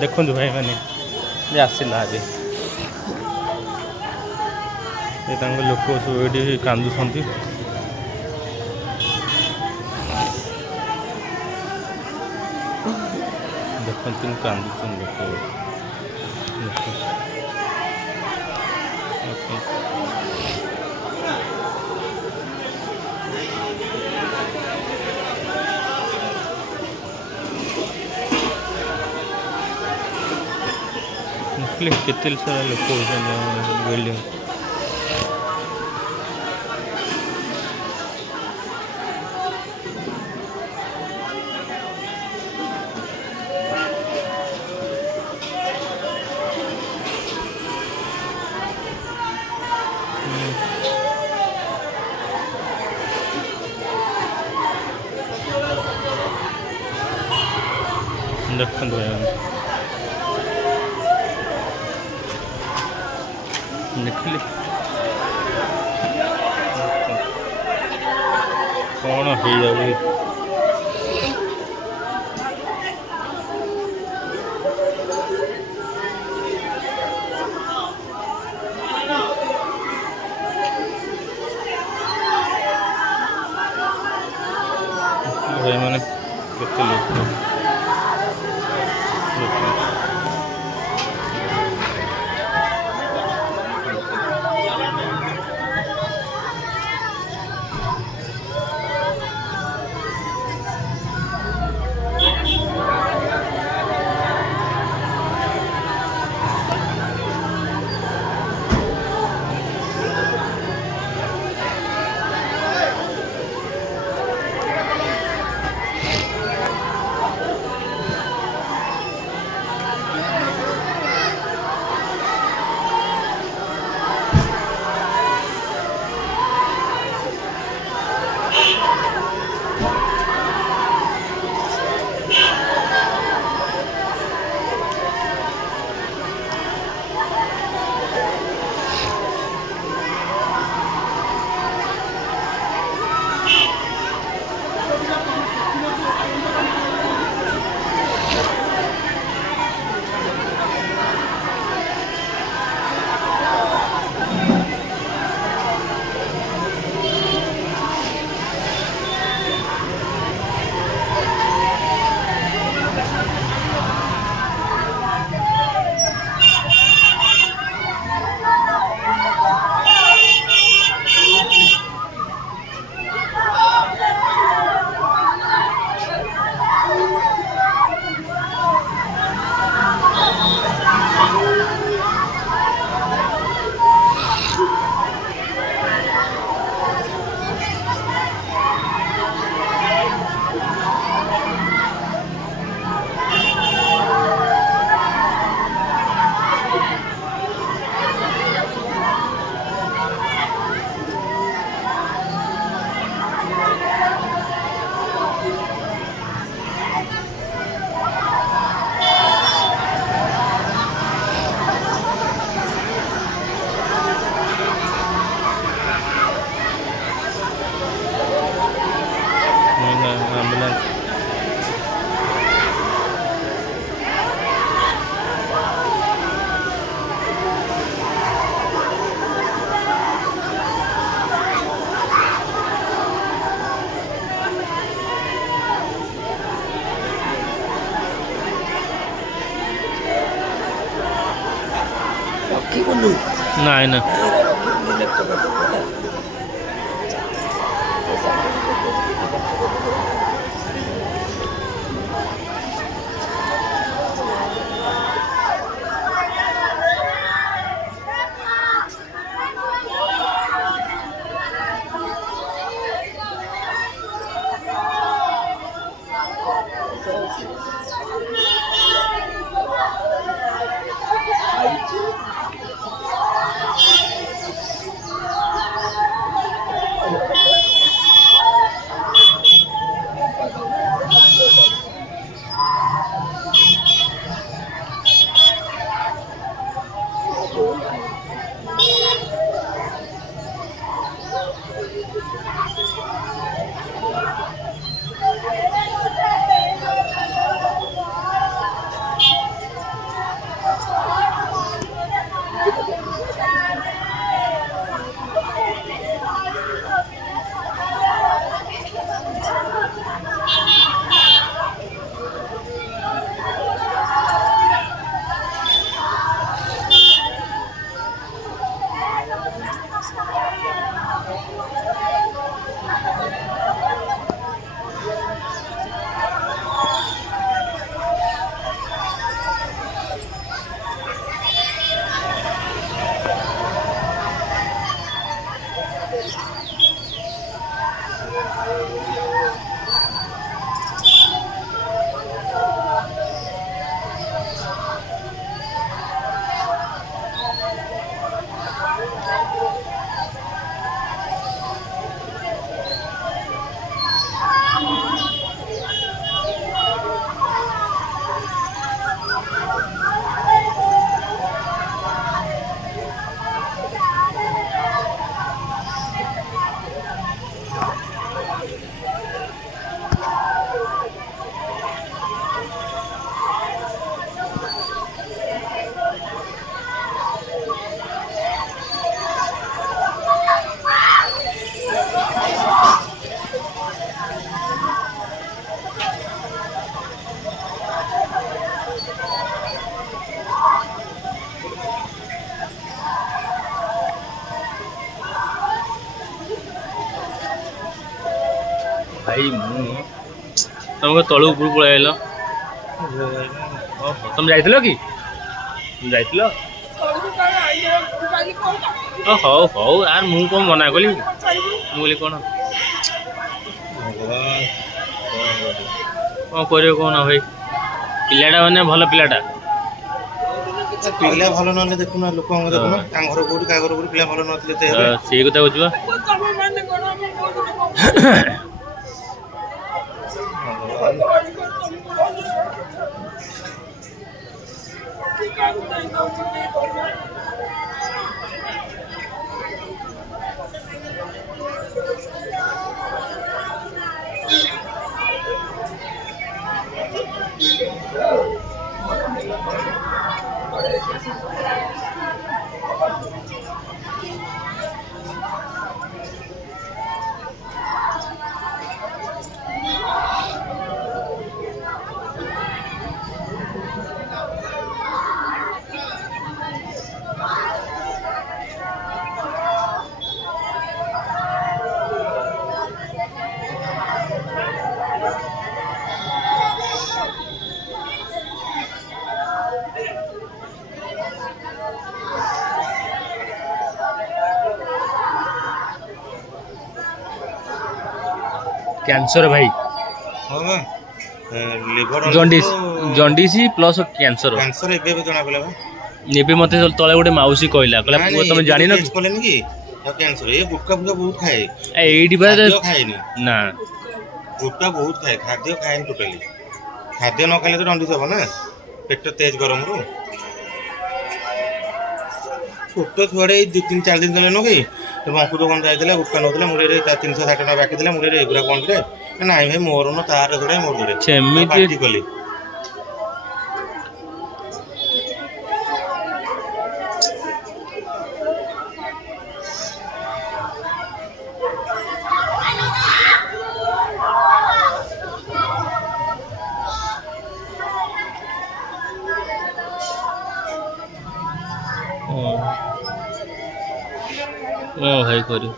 देखु भाई मैंने आसला लोक सब ये कांदुंट देखते कांदुन केते सारा लोक बिल्डिंग देखते देखिए कौन हो जाए भाई मैंने केते लोग एम्बुलेंस नहीं ना ଭାଇ ମୁଁ ତମେ ତଳୁ ଉପରକୁ ପଳେଇ ଆଇଲ। ତମେ ଯାଇଥିଲ କି? ଯାଇଥିଲ? ହଉ ହଉ ଆର ମୁଁ କଣ ମନା କଲି? ମୁଁ କହିଲି କଣ କଣ କରିବ କହୁନ ଭାଇ? ପିଲାଟା ମାନେ ଭଲ ପିଲାଟା। ପିଲା ଭଲ ନହେଲେ ଦେଖୁନ ଲୋକଙ୍କ ଦେଖୁନ ତାଙ୍କ ଘର କୋଉଠି କାହା ଘର କୋଉଠି ପିଲା ଭଲ ନଥିଲେ ଏତେ ହେବେ। ସେଇ କଥା କହୁଛୁ ବା। କ୍ୟାନ୍ସର ଭାଇ। ହଁ ବା liver jaundice plus cancer. Cancer ଏବେ ଜଣା ପଡ଼ିଲା ବା। ଏବେ ମତେ ତଳେ ଗୋଟେ ମାଉସୀ କହିଲା ପୁଅ ତମେ ଜାଣିନ କି? କଲେନି କି କ୍ୟାନ୍ସର ଏ ଗୁଟକା ଫୁଟକା ବହୁତ ଖାଏ। ଏଇଠି ଖାଦ୍ୟ ଖାଏନି ନା ଗୁଟକା ବହୁତ ଖାଏ ଖାଦ୍ୟ ଖାଏନି ଟୋଟାଲି। ଖାଦ୍ୟ ନ ଖାଇଲେ ତ ଜଣ୍ଡିସ୍ ହବ ନା ପେଟ ତେଜ ଗରମରୁ। ଛୋଟ ଛୁଆଟେ ଏଇ 2-3-4 ଦିନ ତଳେ ନୁହେଁ କି ବଙ୍କୁ ଦୋକାନ ଯାଇଥିଲା ଗୁଟକା ନେଉଥିଲା ମୁଁ 360 ଟଙ୍କା ବାକି ଥିଲା ମୁଁ ଏଗୁରା କଣ କିରେ? ନାଇଁ ଭାଇ ମୋର ନୁହଁ ତାର ଯୋଉଟା ମୋର ଯୋଉଟା ସେମିତି ପାଟି କଲି। ଭାଇ କରିବ।